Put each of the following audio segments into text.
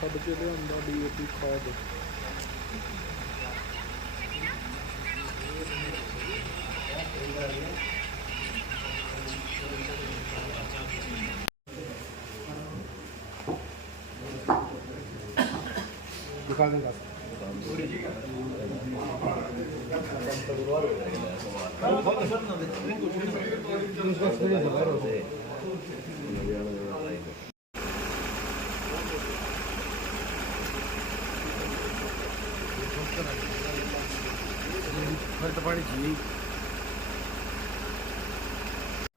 छड़ के लिया DAP खाद। दिखा देंगे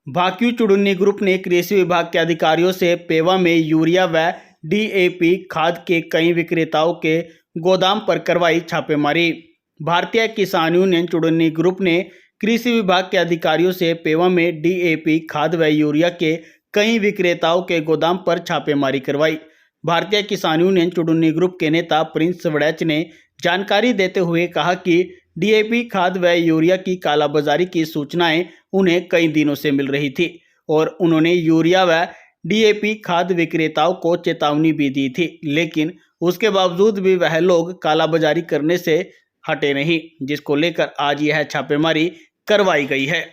भाकियू चुड़ुन्नी ग्रुप ने कृषि विभाग के अधिकारियों से पेवा में यूरिया व DAP खाद के कई विक्रेताओं के गोदाम पर करवाई छापेमारी। भारतीय किसान यूनियन चुड़ुन्नी ग्रुप ने कृषि विभाग के अधिकारियों से पेवा में DAP खाद व यूरिया के कई विक्रेताओं के गोदाम पर छापेमारी करवाई। भारतीय किसान यूनियन चुड़ुन्नी ग्रुप के नेता प्रिंस वड़ैच ने जानकारी देते हुए कहा कि DAP खाद व यूरिया की कालाबाजारी की सूचनाएं उन्हें कई दिनों से मिल रही थी और उन्होंने यूरिया व DAP खाद विक्रेताओं को चेतावनी भी दी थी, लेकिन उसके बावजूद भी वह लोग कालाबाजारी करने से हटे नहीं, जिसको लेकर आज यह छापेमारी करवाई गई है।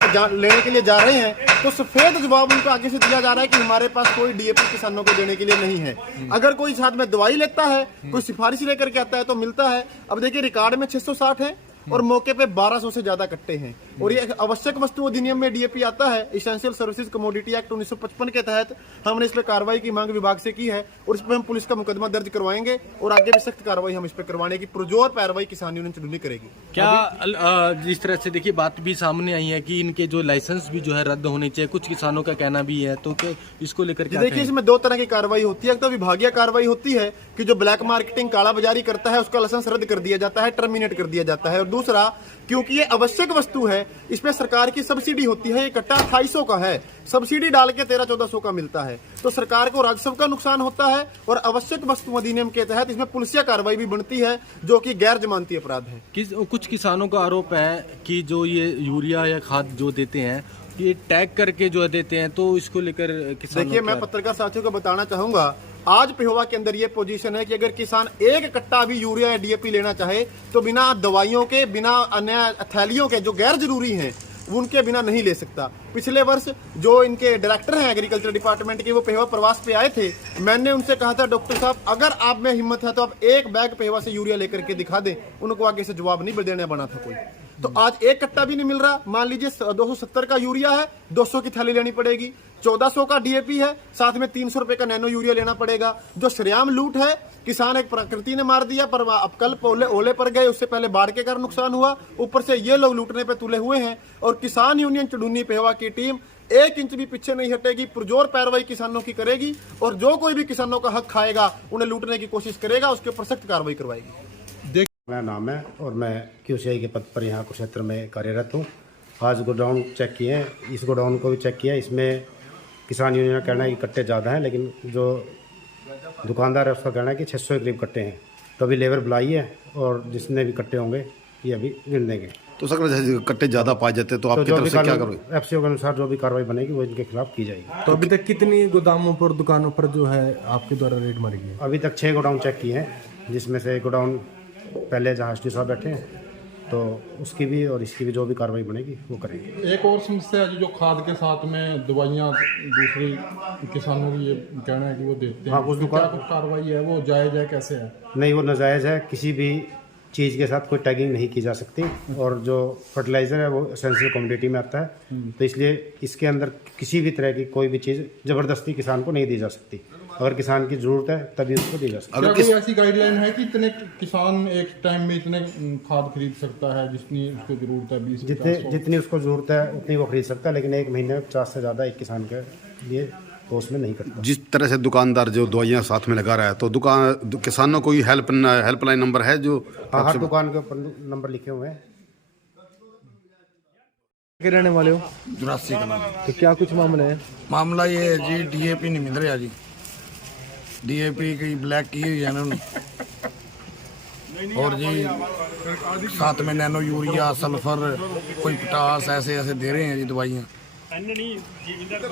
लेने के लिए जा रहे हैं तो सफेद जवाब उनको आगे से दिया जा रहा है कि हमारे पास कोई DAP किसानों को देने के लिए नहीं है। अगर कोई साथ में दवाई लेता है, कोई सिफारिश लेकर के आता है तो मिलता है। अब देखिए रिकॉर्ड में 660 है और मौके पे 1200 से ज्यादा कट्टे हैं। और ये आवश्यक वस्तु अधिनियम में DAP आता है, इसेंशियल सर्विसेज कमोडिटी एक्ट 1955 के तहत हमने इस पर कार्रवाई की मांग विभाग से की है और इस पर हम पुलिस का मुकदमा दर्ज करवाएंगे और आगे भी सख्त कार्रवाई हम इस पर करवाने की पुरजोर कार्रवाई किसान यूनियन चुड़ुन्नी करेगी। क्या जिस तरह से देखिए बात भी सामने आई है कि इनके जो लाइसेंस भी जो है रद्द होने चाहिए, कुछ किसानों का कहना भी है, तो क्या इसको लेकर क्या देखिए इसमें दो तरह की कार्रवाई होती है। एक तो विभागीय कार्रवाई होती है कि जो ब्लैक मार्केटिंग कालाबाजारी करता है उसका लाइसेंस रद्द कर दिया जाता है, टर्मिनेट कर दिया जाता है। और दूसरा, क्योंकि ये आवश्यक वस्तु है, इसमें सरकार की सब्सिडी होती है। ये कट्टा 2800 का है, सब्सिडी डाल के 1300-1400 का मिलता है, तो सरकार को राजस्व का नुकसान होता है। और आवश्यक वस्तु अधिनियम के तहत इसमें पुलिसिया कार्रवाई भी बनती है, जो कि गैर जमानती अपराध है। कुछ किसानों का आरोप है कि जो ये यूरिया या खाद जो देते हैं ये टैग करके जो देते हैं, तो इसको लेकर देखिए मैं पत्रकार साथियों को बताना चाहूंगा, आज पेहोवा के अंदर ये पोजीशन है कि अगर किसान एक कट्टा भी यूरिया या DAP लेना चाहे तो बिना दवाइयों के, बिना अन्य थैलियों के जो गैर जरूरी हैं उनके बिना नहीं ले सकता। पिछले वर्ष जो इनके डायरेक्टर हैं एग्रीकल्चर डिपार्टमेंट के, वो पेहोवा प्रवास पे आए थे। मैंने उनसे कहा था डॉक्टर साहब अगर आप में हिम्मत है तो आप एक बैग पेहोवा से यूरिया लेकर के दिखा दें। उनको आगे से जवाब नहीं देने बना था कोई। तो आज एक कट्टा भी नहीं मिल रहा। मान लीजिए 270 का यूरिया है, 200 की थैली लेनी पड़ेगी। 1400 का DAP है, साथ में 300 रुपए का नैनो यूरिया लेना पड़ेगा। जो श्रेयाम लूट है, किसान एक प्रकृति ने मार दिया, पर अब कल ओले पर गए, उससे पहले बाढ़ के कारण नुकसान हुआ, ऊपर से ये लोग लूटने पे तुले हुए हैं। और किसान यूनियन चुड़ुन्नी पेहोवा की टीम 1 इंच भी पीछे नहीं हटेगी, पुरजोर पैरवाई किसानों की करेगी और जो कोई भी किसानों का हक खाएगा उन्हें लूटने की कोशिश करेगा, उसके ऊपर सख्त कार्रवाई करवाएगी। मेरा नाम है और मैं QCI के पद पर यहाँ कुरुक्षेत्र में कार्यरत हूँ। आज गोडाउन चेक किए हैं, इस गोडाउन को भी चेक किया। इसमें किसान यूनियन का कहना है कि कट्टे ज़्यादा हैं, लेकिन जो दुकानदार है उसका कहना है कि 600 के करीब कट्टे हैं। तो अभी लेबर बुलाई है और जितने भी कट्टे होंगे ये अभी गिन देंगे। तो सर कट्टे ज़्यादा पाए जाते तो आपकी तरफ से क्या करोगे? FCO के अनुसार जो भी कार्रवाई बनेगी वो इनके खिलाफ की जाएगी। तो अभी तक कितनी गोदामों पर, दुकानों पर जो है आपके द्वारा रेड मारी गई? अभी तक 6 गोडाउन चेक किए हैं, जिसमें से एक गोडाउन पहले जहाँ SDO साहब बैठे हैं, तो उसकी भी और इसकी भी जो भी कार्रवाई बनेगी वो करेंगे। एक और समस्या है जो खाद के साथ में दवाइयाँ दूसरी किसानों की ये कहना है कि वो देते हैं। हाँ, उस दुकान कार्रवाई है वो जायज़ है, कैसे है? नहीं, वो नाजायज़ है। किसी भी चीज़ के साथ कोई टैगिंग नहीं की जा सकती और जो फर्टिलाइज़र है वो एसेंशियल कमोडिटी में आता है, तो इसलिए इसके अंदर किसी भी तरह की कोई भी चीज़ ज़बरदस्ती किसान को नहीं दी जा सकती। अगर किसान की ज़रूरत है तभी उसको दी जा सकती है। अगर कोई ऐसी गाइडलाइन है कि इतने किसान एक टाइम में इतने खाद खरीद सकता है जितनी उसको ज़रूरत है? 20 जितनी उसको ज़रूरत है उतनी वो खरीद सकता है, लेकिन एक महीने में 50 से ज़्यादा एक किसान के लिए तो उसमें नहीं करता। जिस तरह से दुकानदार जो दवाइयाँ साथ में लगा रहा है, तो किसानों को हेल्पलाइन नंबर है जो हर दुकान के ऊपर नंबर लिखे हुए हैं। के रहने वाले हो? 84 का नाम। तो क्या कुछ मामला है? मामला ये है जी, DAP नहीं मिल रहा जी। DAP की ब्लैक की हुई है ना, और जी साथ में नैनो यूरिया, सल्फर, कोई पोटास, ऐसे ऐसे दे रहे हैं जी दवाइयाँ।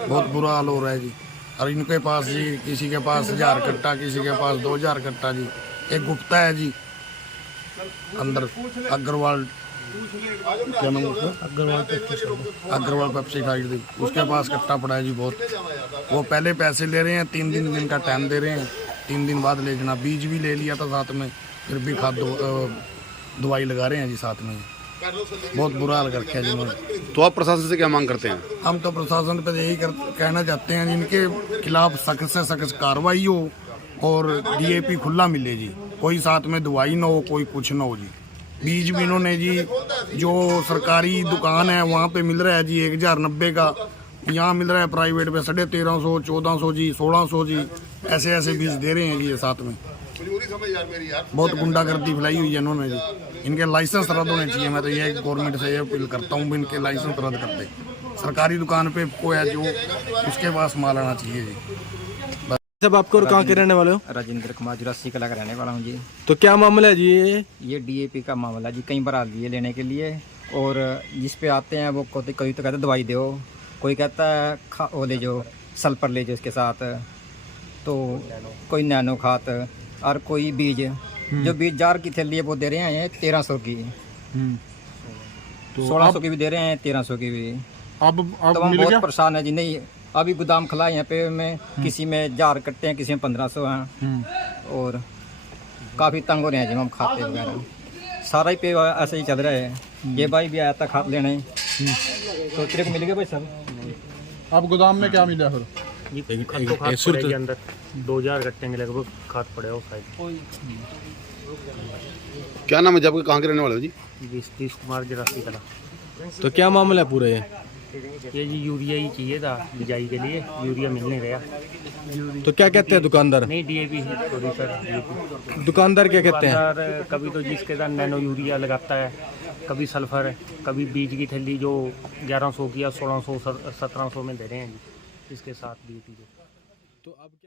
बहुत बुरा हाल हो रहा है जी। और इनके पास जी किसी के पास 1000 कट्टा, किसी के पास 2000 कट्टा जी। एक गुप्ता है जी अंदर अग्रवाल, क्या नाम उसका, अग्रवाल पेप्सिसाइड दी, उसके पास कट्टा पड़ा है जी बहुत। वो पहले पैसे ले रहे हैं, 3 दिन का टाइम दे रहे हैं, 3 दिन बाद ले जाना। बीज भी ले लिया था साथ में, फिर भी खाद दवाई लगा रहे हैं जी साथ में। बहुत बुरा हाल कर रखा है जिन्होंने। तो आप प्रशासन से क्या मांग करते हैं? हम तो प्रशासन पे यही कहना चाहते हैं जिनके खिलाफ सख्त से सख्त कार्रवाई हो और डीएपी खुला मिले जी। कोई साथ में दवाई ना हो, कोई कुछ ना हो जी। बीज भी इन्होंने जी जो सरकारी दुकान है वहाँ पे मिल रहा है जी 1090 का, यहाँ मिल रहा है प्राइवेट पे 1350, 1400 जी, 1600 जी, ऐसे ऐसे बीज दे रहे हैं जी ये साथ में। बहुत गुंडागर्दी फैलाई हुई है इन्होंने जी। इनके लाइसेंस रद्द होने चाहिए। मैं तो ये गवर्नमेंट से ये अपील करता हूँ इनके लाइसेंस रद्द कर दे। सरकारी दुकान पे कोई है जो उसके पास माल आना चाहिए जी। सब आपको और कहाँ के रहने वाले हो? राजेंद्र कुमार 84 कला का रहने वाला हूँ जी। तो क्या मामला है जी ये? डीएपी का मामला जी, कई बार आ लिए लेने के लिए, और जिस पे आते हैं वो कोई तो कहता है दवाई दो, कोई कहता है वो ले जाओ, सल्फर ले जाओ इसके साथ, तो कोई नैनो खाद, और कोई बीज, जो बीज जार की थैली है वो दे रहे हैं 1300 की, तो 1600 की भी दे रहे हैं, 1300 की भी। अब तो हम मिल बहुत गया? परेशान है जी। नहीं, अभी गोदाम खुला है यहाँ पे में, किसी में 1000 कट्टे हैं, किसी में 1500 हैं, और काफ़ी तंग हो रहे हैं जी हम खाते वगैरह। सारा ही पे ऐसे ही चल रहा है। ये भाई भी आया था खाद लेने, तो तेरे को मिल गया भाई सब। अब गोदाम में क्या मिला फिर? के अंदर 2000 कट्टे के लगभग खाद पड़े हो साइड। क्या नाम है जब कहाँ के रहने वाले हो जी? 20 कुमार 84 कला। तो क्या मामला है पूरा ये? ये जी यूरिया ही चाहिए था बिजाई के लिए, यूरिया मिल नहीं रहा। तो क्या कहते हैं दुकानदार? नहीं डीएपी है थोड़ी सर। दुकानदार क्या कहते हैं? दुकानदार कभी तो जिसके साथ नैनो यूरिया लगाता है, कभी सल्फर, कभी बीज की थैली जो 1100 की या 1600 1700 में दे रहे हैं जी, इसके साथ डीएपी। तो अब क्या